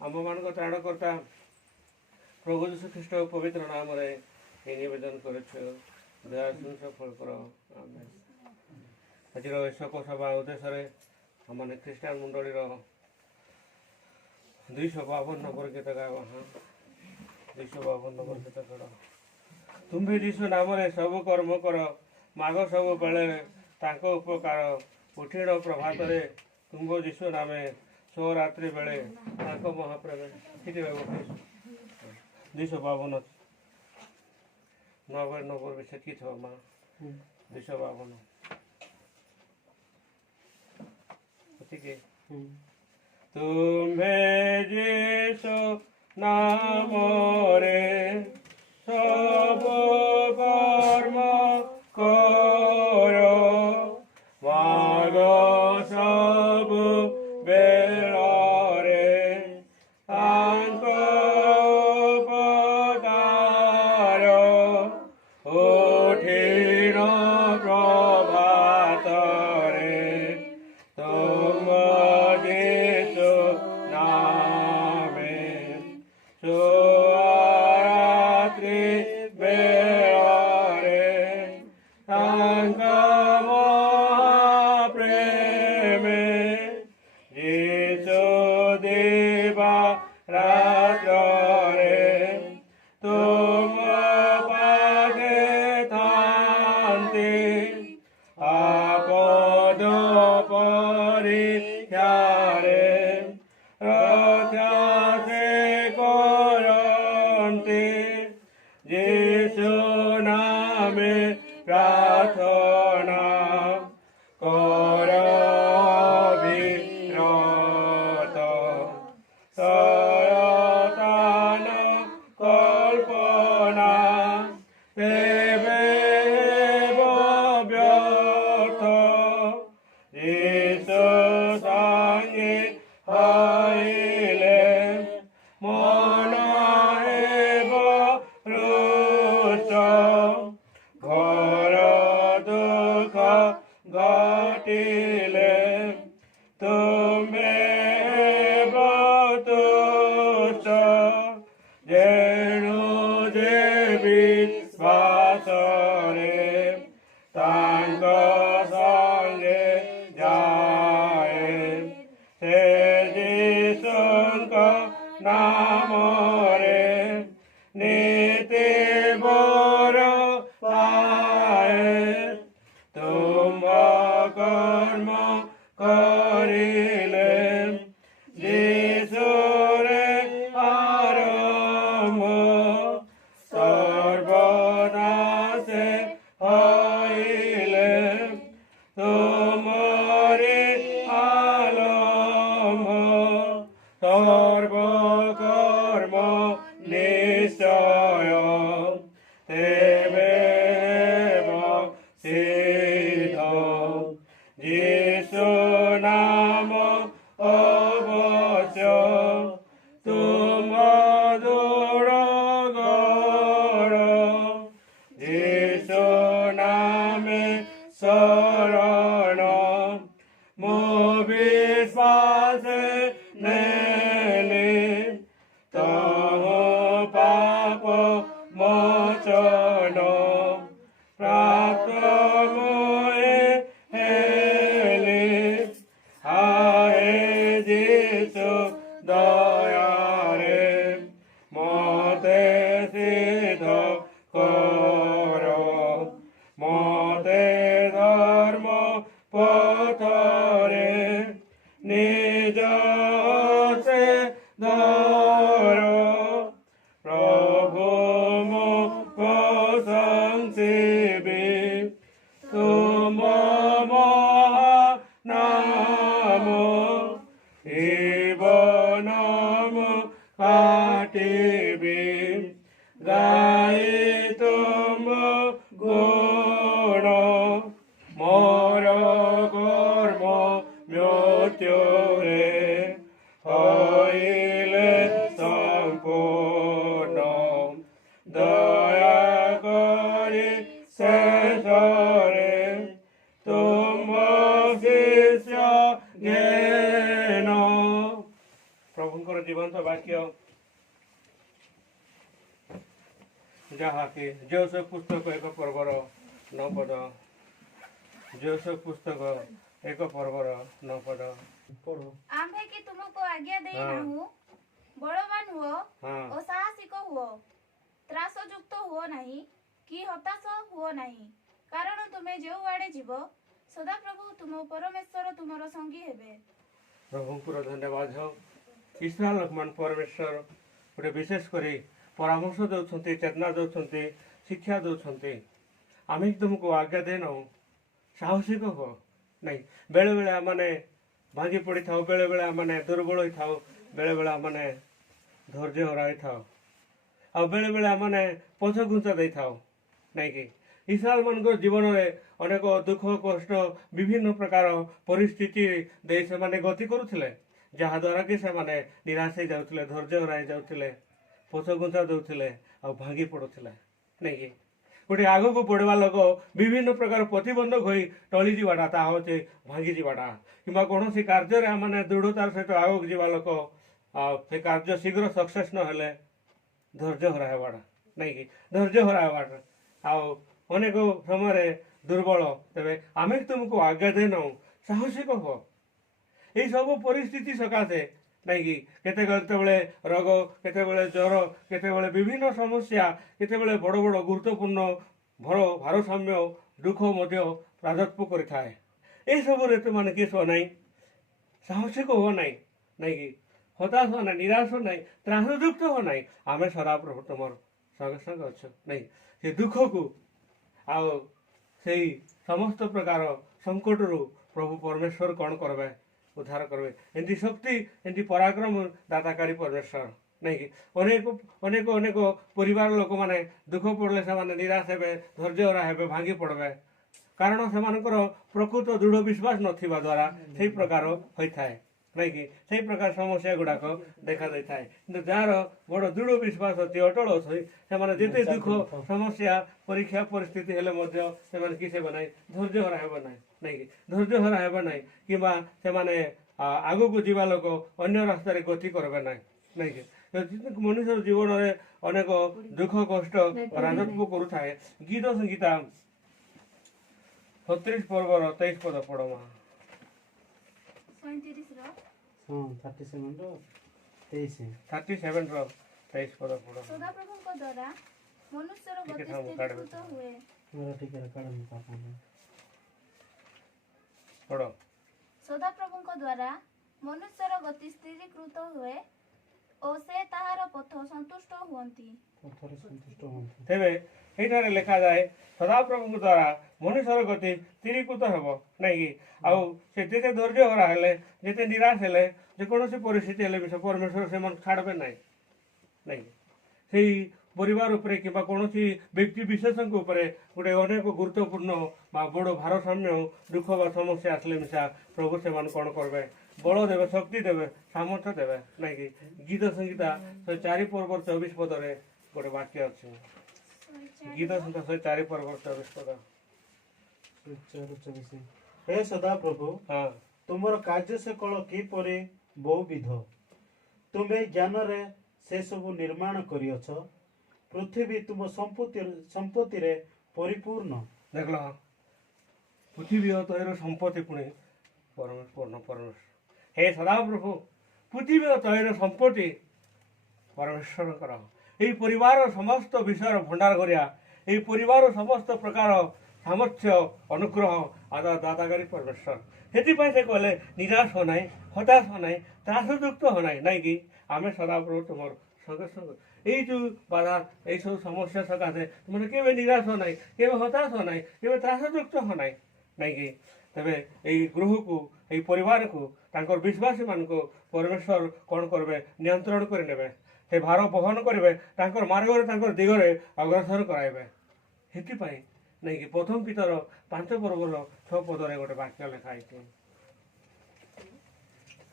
आम मान त्राणकर्ता प्रभु यीशु ख्रीष्ट पवित्र नाम रे निवेदन दया सफल कर आमेन। आज शोक सभा उद्देश्य हमने ख्रीष्टान मंडली 252 नंबर गीत गावा। हाँ 252 नंबर गीत कर तुम्हें यीशु नाम रे सब कर्म कर माघ सब बेले तांको उपकार उठीण प्रभात रे तुम यीशु नामे शिवरात्रि बेले तांको महाप्रेम ठीक है 252 नंबर भी सेटकी थो माँ 252 ठीक है। तुम्हें यीशु नाम रे सब कर्म करो माघ सब बेलारे तांको उपकार उठीण प्रभात रे तुम यीशु नामे शिवरात्रि बेलारे तांको महाप्रेमे यीशु देवा रात्रे तुम पागे थान्ति आपद परिहारे रक्षा से करन्ति यीशु नामे प्रार्थना कर विरत शयतान कल्पना तेबे व्यर्थ यीशु संगे हईले मन एव रुष्ट घर दुख घटिले तुम्हें तुष्ट जेणु जे विश्वास रे तांक संगे जाए से यीशुंक नाम रे नीति बर पाए तुम कर्म करिले यीशुरे आरंभ सर्वनाशे हईले तुमरे आलम्ब सर्वकर्म निश्चय तेबे सिद्ध यीशु नाम अवश्य तुम दूर गड़ यीशु नामे शरण मो विश्वास नेले तह पाप मोचन प्राप्त मोए हेले हाय यीशु दया रे मते सिद्ध कर मते धर्म पथ रे निज से धर प्रभु मुख संसेवी तुम महानाम नाम काटिबी गाई तुम गुण मोर कर्म मृत्यु रे हईले संपूर्ण दया करी शेष रे तुम शिष्य ज्ञान प्रभुंकर जीवंत वाक्य जहाँकि जोसेफ पुस्तक एक पर्वर 9 पद जोसेफ पुस्तक एक पर्वर 9 पद आम्भे कि तुमको आज्ञा देई नाहु बलवान हुओ और साहसिक हुओ त्रासयुक्त हुओ नहीं कि हताश हुओ नहीं कारण तुमे जो आड़े जीव सदा प्रभु तुम परमेश्वर तुमर संगी हेबे। प्रभुंकर धन्यवाद हो इस्राएल लोकमान परमेश्वर गोटे विशेष करी परामर्श दौरान चेतना दौरान शिक्षा दौरान आम तुमको आज्ञा देना साहसिक हो नहीं बेले बेले आमने भांगी पड़ी था बेले बेले आमने दुर्बल होता बेले बेले आमने धैर्य हराई था आ बेले बेले आमने पछ घुंचा दे था नहीं कि इस्राएल मान जीवन में अनेक दुख कष्ट विभिन्न प्रकार परिस्थिति दे से माने गति करुले जहाद्वारा कि से माने निराश हो जाते धैर्य हराई जाते पछ घुंचा दौले आ भांगी पड़ुले नहीं कि गोटे आग को बढ़वा लोक विभिन्न प्रकार प्रतिबंधक हो टली जावाटा ता हूँ भांगी जावाटा कि कौन कार्य मैंने दृढ़तार सहित आग जावा लोक से कार्य शीघ्र सक्सेस न हेले धैर्य हरावाटा नहीं कि धैर्य हरावाटा आनेक समय दुर्बल तेरे आम तुमको आज्ञा देना साहसिक हो यही सब परिस्थिति सकाशे नहीं कि केते रोग केते ज्वर केते विभिन्न समस्या केते बड़ बड़ गुरुत्वपूर्ण भारसाम्य दुख प्राजत्व करें यही सब तो मान किस हो ना साहसिक हो ना नहीं कि हताश हो ना निराश हो ना त्रासयुक्त हो ना आम सदा प्रभु तुम संगे संगे अच्छ नहीं से दुख को आउ से समस्त प्रकार संकट रु प्रभु परमेश्वर कौन करबे उद्धार करबे एंती शक्ति एंती पराक्रम दाताकारी परमेश्वर नहीं कि अनेक अनेक अनेक परिवार लोक माने दुख पड़े से माने निराश हेबे धैर्य हरा हेबे भांगी पड़बे कारण से प्रकृत दृढ़ विश्वास नथिबा द्वारा से प्रकार होता है नहीं कि से प्रकार समस्या गुड़ाक देखा देता है किंतु जार बड़ दृढ़ विश्वास अच्छी अटल अच्छी से जिते दुख समस्या परीक्षा परिस्थिति हेले से किसी ना धैर्य हरा हेब ना नहीं कि धैर्य हरा हेब ना कि से आग को जीवा लोक अन्य रास्त गति करबे ना नहीं कि मनुष्य जीवन में अनेक दुख कष्ट राजत्व करुए गीत संगीता 36 पर्वर 23 पद पढ़मा 37 23 पद पढ़ सदा प्रभुଙ୍କ द्वारा मनुष्यर गति स्थिरीकृत हुए पढ़ सदा प्रभुଙ୍କ द्वारा मनुष्यर गति स्थिरीकृत हुए और से ताहार पथ संतुष्ट हुअंती तेबे एठारे लिखा जाए सदा प्रभु द्वारा मनुष्यर गति स्थिरीकृत हेब नहीं कि आउ से जेते धैर्य हरा हेले जेते निराश हेले जेकोसी परिस्थिति हेले भी परमेश्वर से छाड़बे नहीं से परिवार उपरे कि कौन व्यक्ति विशेष गोटे अनेक गुरुत्वपूर्ण बड़ भारसाम्य दुख बा समस्या आसले मिशा प्रभु से कौन करबे बल देवे शक्ति देवे सामर्थ्य देवे नहीं कि गीत संगीता 104 पर्व 24 पद गोटे वाक्य अच्छे गीत संगीता 104 पर्व 24 पद हे सदा प्रभु हाँ तुमर कार्य से कल किपरि बहुविध तुमे ज्ञान रे से सब निर्माण करियछ पृथ्वी तुम संपत्ति रे परिपूर्ण देख लो पृथ्वी तैर संपत्ति पुणी परमेश्वर हे सदा प्रभु पृथ्वी तैर संपत्ति परमेश्वर यही परिवार समस्त विषय भंडार करिया यही परिवार समस्त प्रकार सामर्थ्य अनुग्रह आदा दाताकारी परमेश्वर से कहले निराश हो ना हताश हो ना त्रासयुक्त हो ना कि आम सदा प्रभु तुम संगे संगे यही जो बाधा यही सब समस्या सकाशे तुम के निराश हो ना के हताश हो ना के त्रासयुक्त हो ना कि तेरे यही गृह को यही परिवार को तांकर विश्वासी मान को परमेश्वर कौन करबे नियंत्रण करे से भार बहन करेंगे तांकर मार्ग तांकर दिगरे अग्रसर कराइबे हेतिपाई नहीं कि प्रथम पितर 5 पर्वर 6 पदरे गोटे वाक्य लिखा है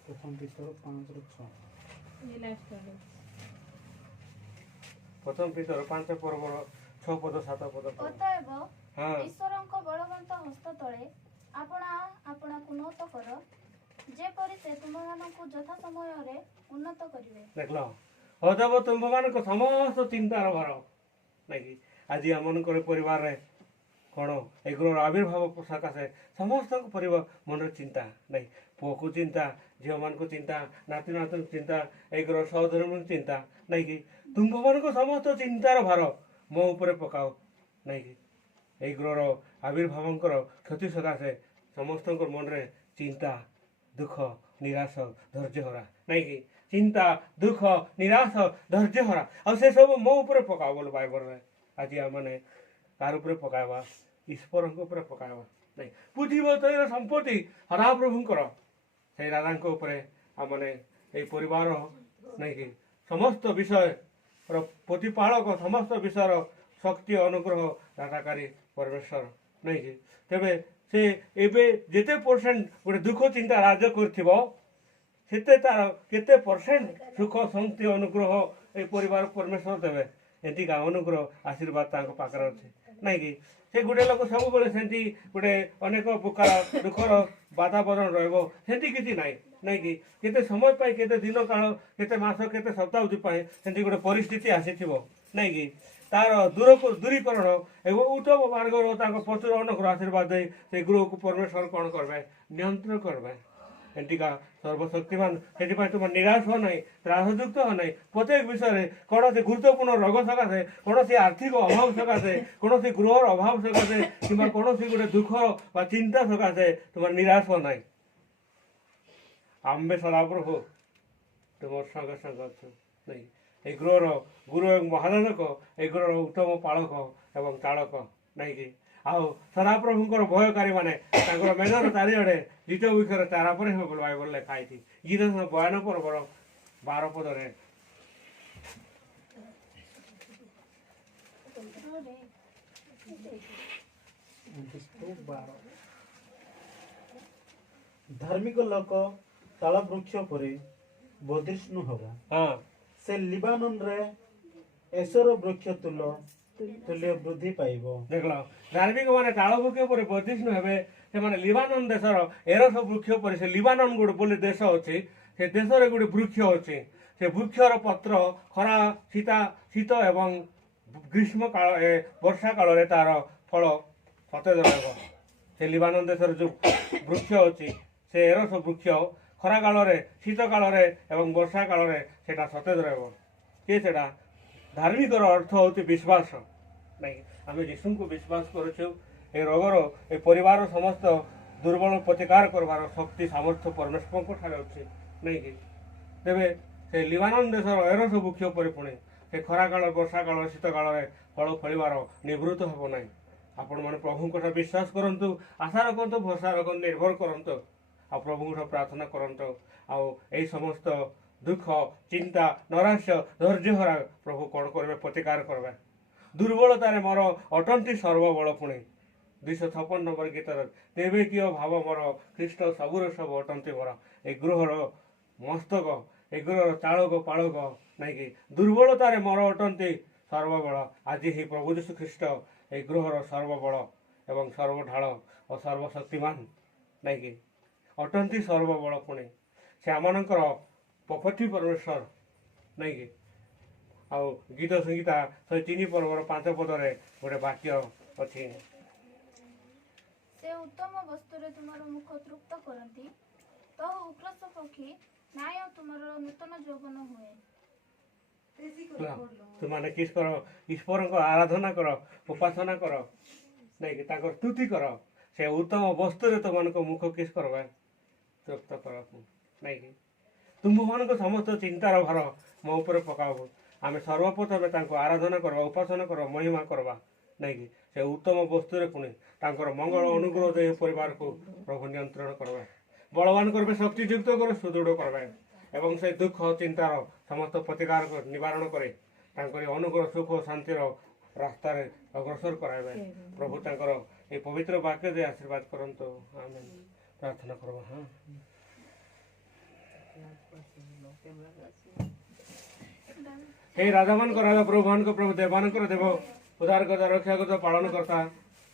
प्रथम पितर 5:6 प्रथम पितर 5 पर्वर 6 पद 7 पद अतएव हाँ ईश्वरଙ୍କ बलवंत हस्त तळे आपणा आपणाକୁ नत कर ଯେପରି ସେ ତୁମମାନଙ୍କୁ ଯଥା ସମୟରେ ଉନ୍ନତ କରିବେ। ଦେଖିଲ ହଦେବ ତୁମମାନଙ୍କ ସମସ୍ତ ଚିନ୍ତାର ଭାର ନାଇକି ଆଜି ଆମମାନଙ୍କର ପରିବାରରେ କ'ଣ ଏଗୁলোର ଆବିର୍ଭାବ ସକାଶେ ସମସ୍ତଙ୍କ ପରିବାର ମନରେ ଚିନ୍ତା ନାଇଁ ପୁଅକୁ ଚିନ୍ତା ଝିଅମାନଙ୍କୁ ଚିନ୍ତା ନାତି ନାତୁଙ୍କୁ ଚିନ୍ତା ଏଗୁର ସହୋଦରମାନଙ୍କୁ ଚିନ୍ତା ନାଇକି ତୁମମାନଙ୍କ ସମସ୍ତ ଚିନ୍ତାର ଭାର ମୋ ଉପରେ ପକାଅ ନାଇକି ଏଗୁର ଆବିର୍ଭାବଙ୍କର କ୍ଷତି ସକାଶେ ସମସ୍ତଙ୍କ ମନରେ ଚିନ୍ତା ଦୁଃଖ ନିରାଶ ଧୈର୍ଯ୍ୟହରା ନାଇକି ଚିନ୍ତା ଦୁଃଖ ନିରାଶ ଧୈର୍ଯ୍ୟହରା ଆଉ ସେସବୁ ମୋ ଉପରେ ପକାଅ ବୋଲି ବାଇବଲରେ ଆଜି ଆମମାନେ କାହାର ଉପରେ ପକାଇବା ଈଶ୍ୱରଙ୍କ ଉପରେ ପକାଇବା ନାଇଁ ବୁଝିବ ତୈର ସମ୍ପତ୍ତି ସଦାପ୍ରଭୁଙ୍କର ସେଇ ରାଜାଙ୍କ ଉପରେ ଆମମାନେ ଏଇ ପରିବାର ନାଇକି ସମସ୍ତ ବିଷୟର ପ୍ରତିପାଳକ ସମସ୍ତ ବିଷୟର ଶକ୍ତି ଅନୁଗ୍ରହ ଦାତାକାରୀ ପରମେଶ୍ୱର ନାଇକି ତେବେ ସେ ଏବେ ଯେତେ ପରସେଣ୍ଟ ଗୋଟେ ଦୁଃଖ ଚିନ୍ତା ରାଜ୍ୟ କରିଥିବ ସେତେ ତାର କେତେ ପରସେଣ୍ଟ ସୁଖ ଶାନ୍ତି ଅନୁଗ୍ରହ ଏଇ ପରିବାର ପରମେଶ୍ୱର ଦେବେ ଏତିକା ଅନୁଗ୍ରହ ଆଶୀର୍ବାଦ ତାଙ୍କ ପାଖରେ ଅଛି ନାଇଁକି ସେ ଗୋଟେ ଲୋକ ସବୁବେଳେ ସେମିତି ଗୋଟେ ଅନେକ ପ୍ରକାର ଦୁଃଖର ବାତାବରଣ ରହିବ ସେମିତି କିଛି ନାହିଁ ନାଇଁକି କେତେ ସମୟ ପାଇଁ କେତେ ଦିନ କାଳ କେତେ ମାସ କେତେ ସପ୍ତାହ ପାଇଁ ସେମିତି ଗୋଟେ ପରିସ୍ଥିତି ଆସିଥିବ ନାଇଁକି ତାର ଦୂରୀକରଣ ଏବଂ ଉତ୍ତମ ମାର୍ଗର ତାଙ୍କ ପ୍ରଚୁର ଅନୁଗ୍ରହ ଆଶୀର୍ବାଦ ଦେଇ ସେ ଗୃହକୁ ପରମେଶ୍ୱର କ'ଣ କରିବେ ନିୟନ୍ତ୍ରଣ କରିବେ ଏମିତିକା ସର୍ବଶକ୍ତିମାନ ସେଥିପାଇଁ ତୁମ ନିରାଶ ହୁଅ ନାହିଁ ତ୍ରାସଯୁକ୍ତ ହୁଅ ନାହିଁ ପ୍ରତ୍ୟେକ ବିଷୟରେ କୌଣସି ଗୁରୁତ୍ୱପୂର୍ଣ୍ଣ ରୋଗ ସକାଶେ କୌଣସି ଆର୍ଥିକ ଅଭାବ ସକାଶେ କୌଣସି ଗୃହର ଅଭାବ ସକାଶେ କିମ୍ବା କୌଣସି ଗୋଟେ ଦୁଃଖ ବା ଚିନ୍ତା ସକାଶେ ତୁମ ନିରାଶ ହୁଅ ନାହିଁ ଆମ୍ଭେ ସଦାପ୍ରଭୁ ତୁମର ସଙ୍ଗେ ସଙ୍ଗେ ଅଛୁ ନାଇଁ এই গৃহর গুরু এবং মহারাজক এই গৃহর উত্তম পাଳକ ଏବଂ ଚାଳକ ନାଇଁକି ଆଉ ସଦାପ୍ରଭୁଙ୍କର ଭୟକାରୀ ମାନେ ତାଙ୍କର ମେଦର ଚାରିଆଡ଼େ ଦ୍ୱିତୀୟ ବୃକ୍ଷର ଚାରା ପରେ ହେବ ବୋଲି ବାଇବଲ ଲେଖା ହେଇଛି ଗୀତ 92 ପର୍ବର 12 ପଦରେ ଧାର୍ମିକ ଲୋକ ତାଳ ବୃକ୍ଷ ପରି ବର୍ଦ୍ଧିଷ୍ଣୁ ହବ ହଁ ସେ ଲିବାନନରେ ଏସର ବୃକ୍ଷ ତୁଲ୍ୟ ବୃଦ୍ଧି ପାଇବ ଦେଖିଲ ଧାର୍ମିକ ମାନେ ତାଳ ବୃକ୍ଷ ପରି ବର୍ଦ୍ଧିଷ୍ଣୁ ହେବେ ସେମାନେ ଲିବାନନ ଦେଶର ଏରସ ବୃକ୍ଷ ପରି ସେ ଲିବାନନ ଗୋଟେ ବୋଲି ଦେଶ ଅଛି ସେ ଦେଶରେ ଗୋଟେ ବୃକ୍ଷ ଅଛି ସେ ବୃକ୍ଷର ପତ୍ର ଖରା ଶୀତ ଏବଂ ଗ୍ରୀଷ୍ମ କାଳ ବର୍ଷା କାଳରେ ତାର ଫଳ ସତେଜ ରହିବ ସେ ଲିବାନନ ଦେଶର ଯେଉଁ ବୃକ୍ଷ ଅଛି ସେ ଏରସ ବୃକ୍ଷ ଖରା କାଳରେ ଶୀତ କାଳରେ ଏବଂ ବର୍ଷା କାଳରେ ସେଟା ସତେଜ ରହିବ କିଏ ସେଟା ଧାର୍ମିକର ଅର୍ଥ ହେଉଛି ବିଶ୍ୱାସ ନାଇଁ ଆମେ ଯୀଶୁଙ୍କୁ ବିଶ୍ୱାସ କରୁଛୁ ଏ ରୋଗର ଏ ପରିବାର ସମସ୍ତ ଦୁର୍ବଳ ପ୍ରତିକାର କରିବାର ଶକ୍ତି ସାମର୍ଥ୍ୟ ପରମେଶ୍ୱରଙ୍କ ଠାରେ ଅଛି ନାଇଁକି ତେବେ ସେ ଲିବାନନ ଦେଶର ଏରସ ବୃକ୍ଷ ପରି ପୁଣି ସେ ଖରା କାଳ ବର୍ଷା କାଳ ଶୀତ କାଳରେ ଫଳ ଫଳିବାର ନିବୃତ୍ତ ହେବ ନାହିଁ ଆପଣମାନେ ପ୍ରଭୁଙ୍କ ଠାରେ ବିଶ୍ୱାସ କରନ୍ତୁ ଆଶା ରଖନ୍ତୁ ଭରସା ରଖନ୍ତୁ ନିର୍ଭର କରନ୍ତୁ ଆଉ ପ୍ରଭୁଙ୍କ ପ୍ରାର୍ଥନା କରନ୍ତୁ ଆଉ ଏଇ ସମସ୍ତ ଦୁଃଖ ଚିନ୍ତା ନୈରାଶ୍ୟ ଧୈର୍ଯ୍ୟହରା ପ୍ରଭୁ କ'ଣ କରିବେ ପ୍ରତିକାର କରିବେ ଦୁର୍ବଳତାରେ ମୋର ଅଟନ୍ତି ସର୍ବବଳ ପୁଣି 256 ନମ୍ବର ଗୀତର ତେବେ କିଏ ଭାବ ମୋର ଖ୍ରୀଷ୍ଟ ସବୁର ସବୁ ଅଟନ୍ତି ମୋର ଏ ଗୃହର ମସ୍ତକ ଏ ଗୃହର ଚାଳକ ପାଳକ ନାଇଁକି ଦୁର୍ବଳତାରେ ମୋର ଅଟନ୍ତି ସର୍ବବଳ ଆଜି ହିଁ ପ୍ରଭୁ ଯୀଶୁ ଖ୍ରୀଷ୍ଟ ଏ ଗୃହର ସର୍ବବଳ ଏବଂ ସର୍ବଢାଳ ଓ ସର୍ବଶକ୍ତିମାନ ନାଇଁକି ଅଟନ୍ତି ସର୍ବବଳ ପୁଣି ସେ ଆମମାନଙ୍କର ପପଥି ପରମେଶ୍ୱର ନାଇଁକି ଆଉ ଗୀତ ସଂଗୀତା 103 ପର୍ବର 5 ପଦରେ ଗୋଟେ ବାକ୍ୟ ଅଛି ସେ ଉତ୍ତମ ବସ୍ତୁରେ ତୁମର ମୁଖ ତୃପ୍ତ କରନ୍ତି ତ ଉକ୍ରସ ପକ୍ଷୀ ନ୍ୟାୟ ତୁମର ନୂତନ ଯୌବନ ହୁଏ ତୁମାନେ କିସ୍ କର ଈଶ୍ୱରଙ୍କ ଆରାଧନା କର ଉପାସନା କର ନାଇଁକି ତାଙ୍କର ସ୍ତୁତି କର ସେ ଉତ୍ତମ ବସ୍ତୁରେ ତୁମମାନଙ୍କ ମୁଖ କିସ୍ କରବା ତୃପ୍ତ କର ନାଇଁକି ତୁମମାନଙ୍କ ସମସ୍ତ ଚିନ୍ତାର ଭାର ମୋ ଉପରେ ପକାବ ଆମେ ସର୍ବପ୍ରଥମେ ତାଙ୍କୁ ଆରାଧନା କରିବା ଉପାସନା କରିବା ମହିମା କରିବା ନାଇଁକି ସେ ଉତ୍ତମ ବସ୍ତୁରେ ପୁଣି ତାଙ୍କର ମଙ୍ଗଳ ଅନୁଗ୍ରହ ଦେଇ ପରିବାରକୁ ପ୍ରଭୁ ନିୟନ୍ତ୍ରଣ କରିବା ବଳବାନ କରିବେ ଶକ୍ତିଯୁକ୍ତ କରି ସୁଦୃଢ଼ କରିବେ ଏବଂ ସେ ଦୁଃଖ ଚିନ୍ତାର ସମସ୍ତ ପ୍ରତିକାର ନିବାରଣ କରି ତାଙ୍କର ଅନୁଗ୍ରହ ସୁଖ ଶାନ୍ତିର ରାସ୍ତାରେ ଅଗ୍ରସର କରାଇବେ ପ୍ରଭୁ ତାଙ୍କର এই পবিত্র বাক্য দিয়ে আশীর্বাদ করন্তু আমেন প্রার্থনা করব হ্যাঁ हे राजामान को राजा प्रभुमान को प्रभु देवान को देव उद्धार करता रक्षा करता पालन करता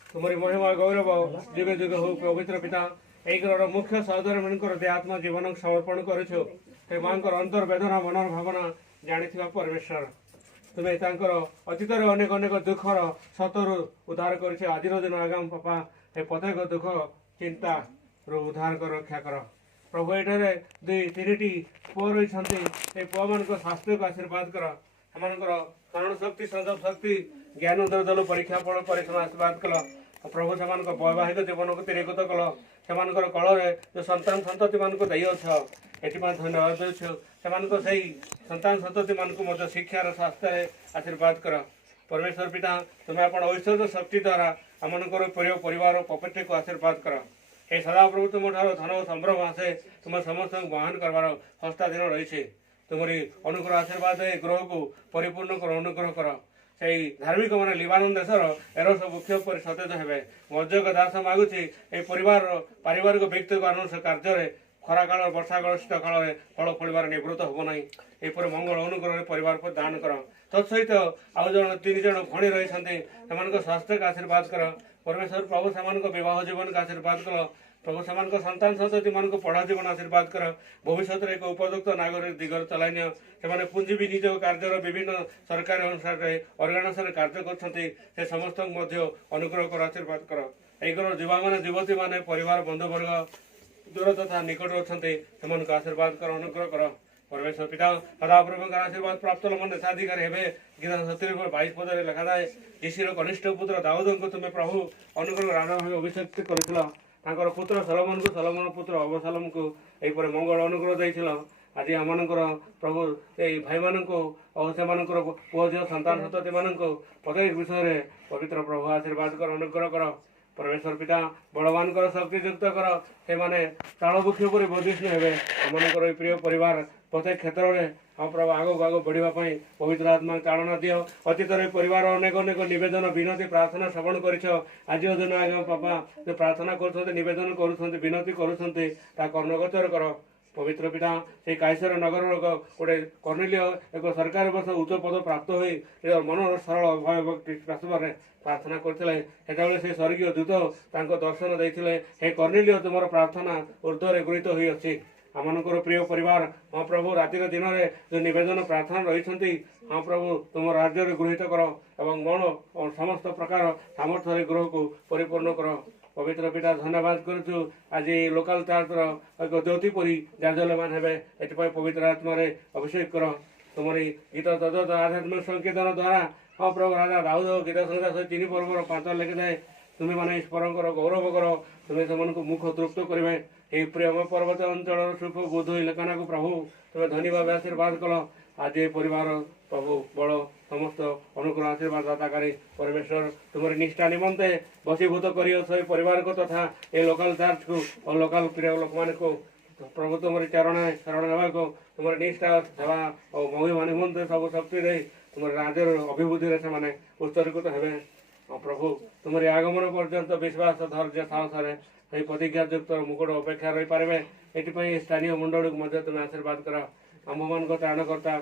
तुम्हारी महिमा गौरव जुगे जुगे हो पवित्र पिता এই গ্রহর মুখ্য সহোদর মানকর দে আত্মা জীবন সমর্পণ করছো ସେ ମାଙ୍କର ଅନ୍ତର ବେଦନା ମନର ଭାବନା ଜାଣିଥିବା ପରମେଶ୍ୱର ତୁମେ ତାଙ୍କର ଅତୀତରେ ଅନେକ ଅନେକ ଦୁଃଖର ସତରୁ ଉଦ୍ଧାର କରିଛ ଆଜିର ଦିନ ଆଗାମ ବାପା ଏ ପ୍ରତ୍ୟେକ ଦୁଃଖ ଚିନ୍ତାରୁ ଉଦ୍ଧାର କର ରକ୍ଷା କର ପ୍ରଭୁ ଏଠାରେ 2-3ଟି ପୁଅ ରହିଛନ୍ତି ଏ ପୁଅମାନଙ୍କ ସ୍ୱାସ୍ଥ୍ୟକୁ ଆଶୀର୍ବାଦ କର ସେମାନଙ୍କର ସ୍ମରଣ ଶକ୍ତି ସଂଯୋଗ ଶକ୍ତି ଜ୍ଞାନ ଦଳ ପରୀକ୍ଷା ଫଳ ପରିଶ୍ରମ ଆଶୀର୍ବାଦ କଲ ପ୍ରଭୁ ସେମାନଙ୍କ ବୈବାହିକ ଜୀବନକୁ ତୀରୀକୃତ କଲ ସେମାନଙ୍କର କଳରେ ଯେଉଁ ସନ୍ତାନ ସନ୍ତତିମାନଙ୍କୁ ଦେଇଅଛ ଏଥିପାଇଁ ଧନ୍ୟବାଦ ଦେଉଛୁ ସେମାନଙ୍କ ସେହି ସନ୍ତାନ ସନ୍ତତିମାନଙ୍କୁ ମଧ୍ୟ ଶିକ୍ଷାର ସ୍ୱାସ୍ଥ୍ୟରେ ଆଶୀର୍ବାଦ କର ପରମେଶ୍ୱର ପିତା ତୁମେ ଆପଣ ଐଶ୍ୱର୍ଯ୍ୟ ଶକ୍ତି ଦ୍ୱାରା ଆମମାନଙ୍କର ପ୍ରିୟ ପରିବାର ପ୍ରପର୍ଟିକୁ ଆଶୀର୍ବାଦ କର ଏ ସଦାପ୍ରଭୁ ତୁମଠାରୁ ଧନ ଓ ସମ୍ଭ୍ରମ ଆସେ ତୁମ ସମସ୍ତଙ୍କୁ ବହନ କରିବାର ସଂସ୍ଥା ଦିନ ରହିଛି ତୁମରି ଅନୁଗ୍ରହ ଆଶୀର୍ବାଦ ଏ ଗ୍ରହକୁ ପରିପୂର୍ଣ୍ଣ କର ଅନୁଗ୍ରହ କର সেই ধার্মিক মানে লিবানন দেশর এরো সব মুখ্য পরি সতেজ হবে মর্যক দাস মাগুছি এই পরিবার পারিবারিক ব্যক্তিগত আনুষ কার্যরে খরা কাল বর্ষা কাল শীত কালের ফল ফলিবার নিবৃত হব না এইপরি মঙ্গল অনুগ্রহে পরিবারকে দান কর তৎসহিত আউ জন 3 জন ভণী রয়েছেন সেମାନଙ୍କ স্বাস্থ্যকে আশীর্বাদ কর পরমেশ্বর প্রভু সেମାନଙ୍କ বিবাহ জীবনকে আশীর্বাদ কর প্রভু সেମାନଙ୍କ সন্তান সন্ততি ମାନଙ୍କୁ পঢ়া জীবন আশীর্বাদ কর ভবিষ্যতের এক উপযুক্ত নাগরিক দিগর চলাই নিও ସେମାନେ ପୁଞ୍ଜି ବିନିଯୋଗ କାର୍ଯ୍ୟର ବିଭିନ୍ନ ସରକାରୀ ଅନୁସାରେ ଅର୍ଗାନାଇଜେସନରେ କାର୍ଯ୍ୟ କରୁଛନ୍ତି ସେ ସମସ୍ତଙ୍କୁ ମଧ୍ୟ ଅନୁଗ୍ରହ କର ଆଶୀର୍ବାଦ କର ଏହି ଗ୍ରହ ଯୁବାମାନେ ଯୁବତୀମାନେ ପରିବାର ବନ୍ଧୁବର୍ଗ ଦୂର ତଥା ନିକଟରେ ଅଛନ୍ତି ସେମାନଙ୍କୁ ଆଶୀର୍ବାଦ କର ଅନୁଗ୍ରହ କର ପରମେଶ୍ୱର ପିତା ସଦାପ୍ରଭୁଙ୍କର ଆଶୀର୍ବାଦ ପ୍ରାପ୍ତ ଲୋକମାନେ ନେତାଧିକାରୀ ହେବେ ଗୀତା 70:22 ପଦରେ ଲେଖାଥାଏ ଯୀଶୁର କନିଷ୍ଠ ପୁତ୍ର ଦାଉଦଙ୍କୁ ତୁମେ ପ୍ରଭୁ ଅନୁଗ୍ରହ ରାଜା ଭାବେ ଅଭିଷେକ କରିଥିଲ ତାଙ୍କର ପୁତ୍ର ସଲୋମନଙ୍କୁ ସଲୋମନ ପୁତ୍ର ଅବସାଲମଙ୍କୁ ଏହିପରି ମଙ୍ଗଳ ଅନୁଗ୍ରହ ଦେଇଥିଲ ଆଜି ଆମମାନଙ୍କର ପ୍ରଭୁ ଏଇ ଭାଇମାନଙ୍କୁ ଆଉ ସେମାନଙ୍କର ପୁଅ ଝିଅ ସନ୍ତାନ ସନ୍ତତିମାନଙ୍କୁ ପ୍ରତ୍ୟେକ ବିଷୟରେ ପବିତ୍ର ପ୍ରଭୁ ଆଶୀର୍ବାଦ କର ଅନୁଗ୍ରହ କର ପରମେଶ୍ୱର ପିତା ବଳବାନଙ୍କର ଶକ୍ତିଯୁକ୍ତ କର ସେମାନେ ତାଳବୃକ୍ଷ ପରି ବର୍ଦ୍ଧିଷ୍ଣୁ ହେବେ ଆମମାନଙ୍କର ଏଇ ପ୍ରିୟ ପରିବାର ପ୍ରତ୍ୟେକ କ୍ଷେତ୍ରରେ ଆମ ପ୍ରଭୁ ଆଗକୁ ବଢ଼ିବା ପାଇଁ ପବିତ୍ର ଆତ୍ମା ଚାଳନା ଦିଅ ଅତୀତରେ ପରିବାର ଅନେକ ଅନେକ ନିବେଦନ ବିନତି ପ୍ରାର୍ଥନା ଶ୍ରବଣ କରିଛ ଆଜିର ଦିନ ଆଜ୍ଞା ବାପା ଯେ ପ୍ରାର୍ଥନା କରୁଛନ୍ତି ନିବେଦନ କରୁଛନ୍ତି ବିନତି କରୁଛନ୍ତି ତାହା କର୍ଣ୍ଣଗୋଚର କର ପବିତ୍ର ପିତା ସେଇ କାଇସର ନଗରର ଗୋଟେ କର୍ଣ୍ଣିଲିୟ ଏକ ସରକାରୀ ବର୍ଷ ଉଚ୍ଚ ପଦ ପ୍ରାପ୍ତ ହୋଇ ମନର ସରଳ ଭୟ ଭକ୍ତି ବାସ୍ତବରେ ପ୍ରାର୍ଥନା କରିଥିଲେ ସେତେବେଳେ ସେ ସ୍ୱର୍ଗୀୟ ଦୂତ ତାଙ୍କ ଦର୍ଶନ ଦେଇଥିଲେ ହେ କର୍ଣ୍ଣିଲିୟ ତୁମର ପ୍ରାର୍ଥନା ଉର୍ଦ୍ଧ୍ୱରେ ଗୃହୀତ ହୋଇଅଛି ଆମମାନଙ୍କର ପ୍ରିୟ ପରିବାର ହଁ ପ୍ରଭୁ ରାତିର ଦିନରେ ଯେଉଁ ନିବେଦନ ପ୍ରାର୍ଥନା ରହିଛନ୍ତି ହଁ ପ୍ରଭୁ ତୁମ ରାଜ୍ୟରେ ଗୃହୀତ କର ଏବଂ ମନ ଓ ସମସ୍ତ ପ୍ରକାର ସାମର୍ଥ୍ୟରେ ଗୃହକୁ ପରିପୂର୍ଣ୍ଣ କର ପବିତ୍ର ପିତା ଧନ୍ୟବାଦ କରୁଛୁ ଆଜି ଲୋକାଲ ଚାର୍ଚ୍ଚର ଏକ ଜ୍ୟୋତି ପରି ଜାଜଲମାନ ହେବେ ଏଥିପାଇଁ ପବିତ୍ର ଆତ୍ମାରେ ଅଭିଷେକ କର ତୁମରି ଗୀତ ତଦତ ଆଧ୍ୟାତ୍ମିକ ସଂକୀର୍ତ୍ତନ ଦ୍ୱାରା ହଁ ପ୍ରଭୁ ରାଜା ଦାଉଦ ଗୀତ ସଂହିତା 3 ପର୍ବର 5 ଲେଖିଥାଏ ତୁମେମାନେ ଈଶ୍ୱରଙ୍କର ଗୌରବ କର ତୁମେ ସେମାନଙ୍କୁ ମୁଖ ତୃପ୍ତ କରିବେ ଏହି ପ୍ରେମ ପର୍ବତ ଅଞ୍ଚଳର ସୁଖ ବୋଧ ଇଲାକାନାକୁ ପ୍ରଭୁ ତୁମେ ଧନୀ ଭାବେ ଆଶୀର୍ବାଦ କଲ ଆଜି ଏ ପରିବାର ପ୍ରଭୁ ବଳ ସମସ୍ତ ଅନୁଗ୍ରହ ଆଶୀର୍ବାଦ ଦାତାକାରୀ ପରମେଶ୍ୱର ତୁମର ନିଷ୍ଠା ନିମନ୍ତେ ବଶୀଭୂତ କରିଅଛ ଏ ପରିବାରକୁ ତଥା ଏ ଲୋକାଲ ଚାର୍ଚ୍ଚକୁ ଓ ଲୋକାଲ ପ୍ରିୟ ଲୋକମାନଙ୍କୁ ପ୍ରଭୁ ତୁମର ଚରଣରେ ଶରଣ ନେବାକୁ ତୁମର ନିଷ୍ଠା ସେବା ଓ ମହିମା ନିମନ୍ତେ ସବୁ ଶକ୍ତି ଦେଇ ତୁମର ରାଜ୍ୟର ଅଭିବୃଦ୍ଧିରେ ସେମାନେ ଉତ୍ସର୍ଗିତ ହେବେ ପ୍ରଭୁ ତୁମର ଆଗମନ ପର୍ଯ୍ୟନ୍ତ ବିଶ୍ୱାସ ଧୈର୍ଯ୍ୟ ସାହସରେ ସେହି ପ୍ରତିଜ୍ଞାଯୁକ୍ତ ମୁକୁଟ ଅପେକ୍ଷା ରହିପାରିବେ ଏଥିପାଇଁ ସ୍ଥାନୀୟ ମଣ୍ଡଳୀକୁ ମଧ୍ୟ ତୁମେ ଆଶୀର୍ବାଦ କର ଆମ୍ଭମାନଙ୍କ ତ୍ରାଣକର୍ତ୍ତା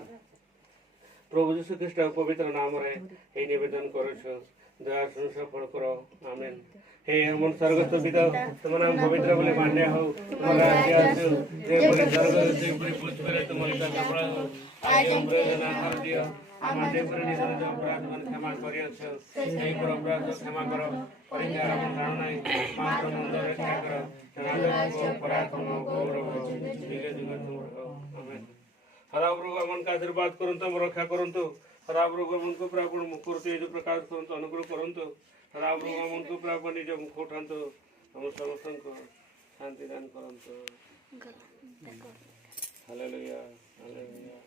ପ୍ରଭୁ ଯୀଶୁ ଖ୍ରୀଷ୍ଟ ପବିତ୍ର ନାମରେ ଏହି ନିବେଦନ କରୁଛୁ ଦୟା ସଫଳ କର ଆମେନ୍ हे हम स्वर्गस्थ पिता तुम्हारा नाम पवित्र बोले मान्य हो तुम्हारा राज्य आसु जेपरि स्वर्ग से ऊपर पृथ्वी तुम्हारी का कपड़ा आज हमरे ना हर दियो हमारे पर निधन जो अपराध मन क्षमा करियो সেই पर अपराध क्षमा करो परिज्ञा हम जान নাই मात्र मंद रक्षा करो सनातन को पराक्रम गौरव दिले दिले तुमको आमेन सदाप्रभु मन का आशीर्वाद करंतु रक्षा करंतु सदाप्रभु मन को प्रापण मुकुरते जो प्रकाश करंतु अनुग्रह करंतु सदाप्रभु मन को प्रापण निज मुख उठांतु हम समस्तको शांति दान करंतु हालेलुया हालेलुया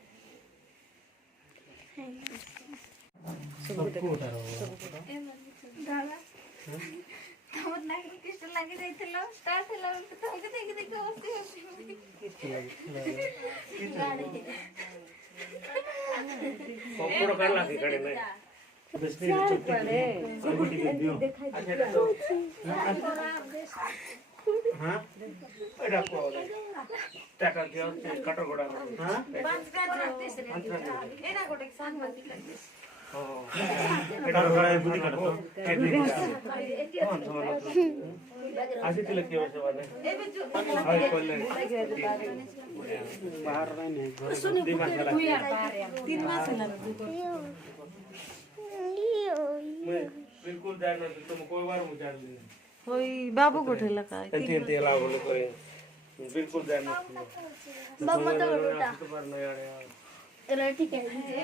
दादा तमर नाक किस्ट लागि जाइथिलो स्टार्ट होला तमके देखि देखि हस्ती संपूर्ण काढला की कडे नाही हाँ एडा को टाटा दियो कटरगोडा हाँ 5 का 30 रे एना गोटे साथ मत कर ଆସିଥିଲେ କିଏ ସେମାନେ बिल्कुल जानते तुम कोई बार मुझे जान ली होई बाबू कोठे लगा एंती ला बोले कोई बिल्कुल जानते बाबू मत तो पर नहीं आ रहा ठीक है